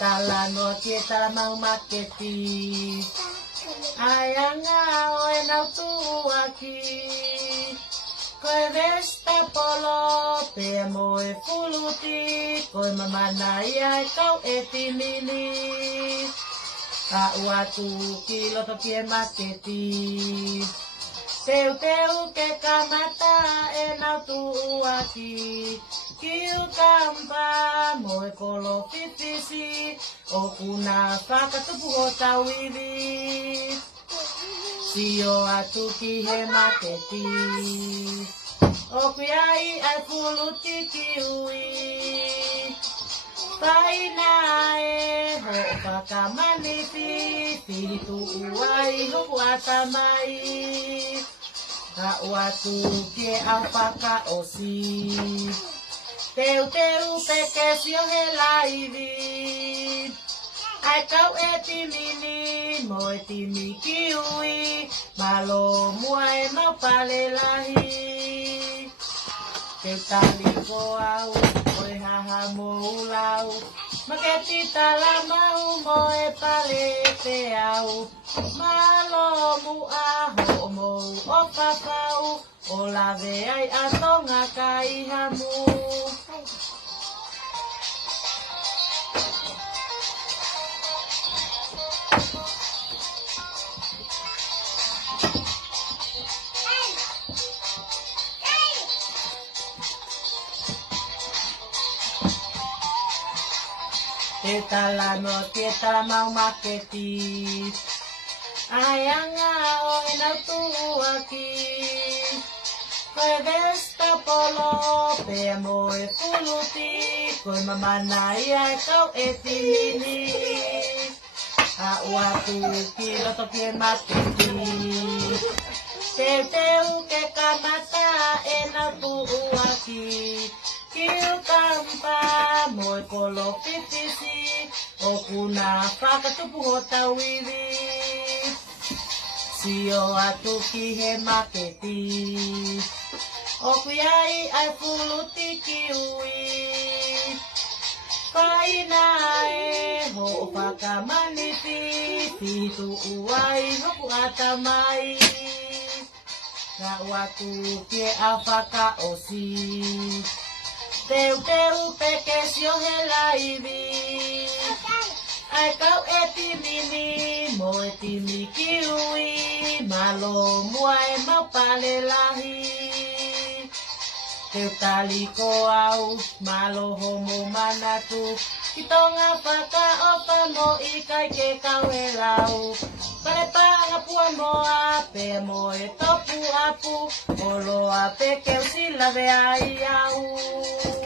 Talano kita mau maketi ayanga oe nau tuaki koe vesta polo pe moe fuluti koe mamana ia kau etimini a uatu kilo toki e maketi teu ke kamata e nau tuaki kiu kampa moe kolo fitisi o kuna whakatupu o tauiri sio atu ki he maketi o kuiai ai fuluti kiui paina e ho whakamanifi fitu uai hoku atamai ka uatu ke au whaka osi Teu peke sio he laivi ai kau e timini mo e timi kiui malo mua e mau pale lahi Teu taliko au oe haha mou lau maketi tala mau mo e pale te au malo mua ho mou o papau o lave ai atonga kai hamu Te talano te tala mau maketi ayanga oe nau tuaki koe vesta polo pe moe fuluti koe mamana ia e kau e timini a uatu kilo toki e maketi teu ke kamata e nau tuaki kiu kampa moe kolo fitisi o kuna whakatupu o tauiri sio atu ki he maketi o kuiai ai fuluti kiui paina e ho whakamanifi fitu uai hoku atamai ka watu ke a whaka osi Teu peke sio he laivi ai kau e timini mo e timi kiui malo mua e mau pale lahi Teu taliko au malo homo manatu kitonga whaka opa mo ikai ke kau e lau Pare panga pua moa pe mo e topu apu olo a peke usila ve ai au